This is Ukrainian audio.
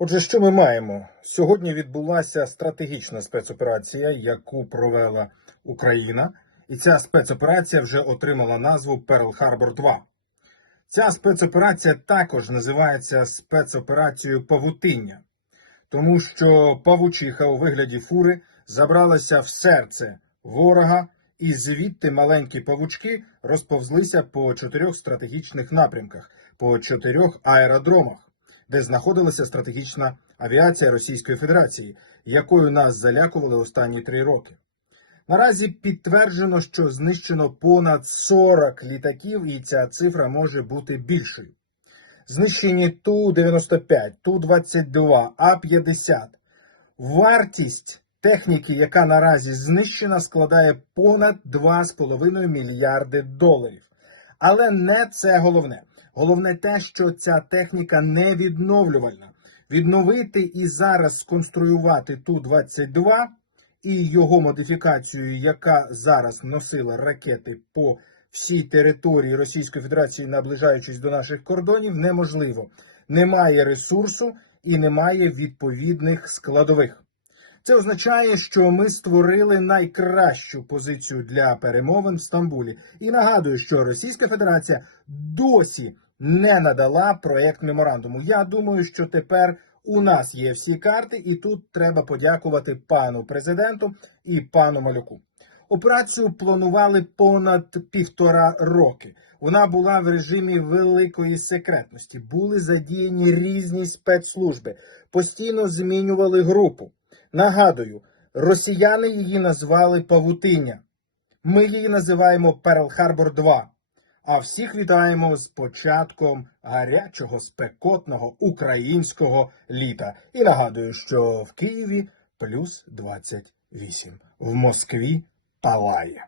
Отже, що ми маємо? Сьогодні відбулася стратегічна спецоперація, яку провела Україна, і ця спецоперація вже отримала назву Перл Харбор 2. Ця спецоперація також називається спецоперацією Павутиння, тому що павучиха у вигляді фури забралася в серце ворога, і звідти маленькі павучки розповзлися по чотирьох стратегічних напрямках, по чотирьох аеродромах де знаходилася стратегічна авіація Російської Федерації, якою нас залякували останні три роки. Наразі підтверджено, що знищено понад 40 літаків, і ця цифра може бути більшою. Знищені Ту-95, Ту-22, А-50. Вартість техніки, яка наразі знищена, складає понад 2,5 мільярди доларів. Але не це головне. Головне те, що ця техніка не відновлювальна. Відновити і зараз сконструювати Ту-22 і його модифікацію, яка зараз носила ракети по всій території Російської Федерації, наближаючись до наших кордонів, неможливо. Немає ресурсу і немає відповідних складових. Це означає, що ми створили найкращу позицію для перемовин в Стамбулі. І нагадую, що Російська Федерація досі не надала проект меморандуму. Я думаю, що тепер у нас є всі карти, і тут треба подякувати пану президенту і пану Малюку. Операцію планували понад півтора роки. Вона була в режимі великої секретності. Були задіяні різні спецслужби, постійно змінювали групу. Нагадую, росіяни її назвали Павутиння. Ми її називаємо Перл Харбор 2. А всіх вітаємо з початком гарячого спекотного українського літа. І нагадую, що в Києві плюс 28, в Москві палає.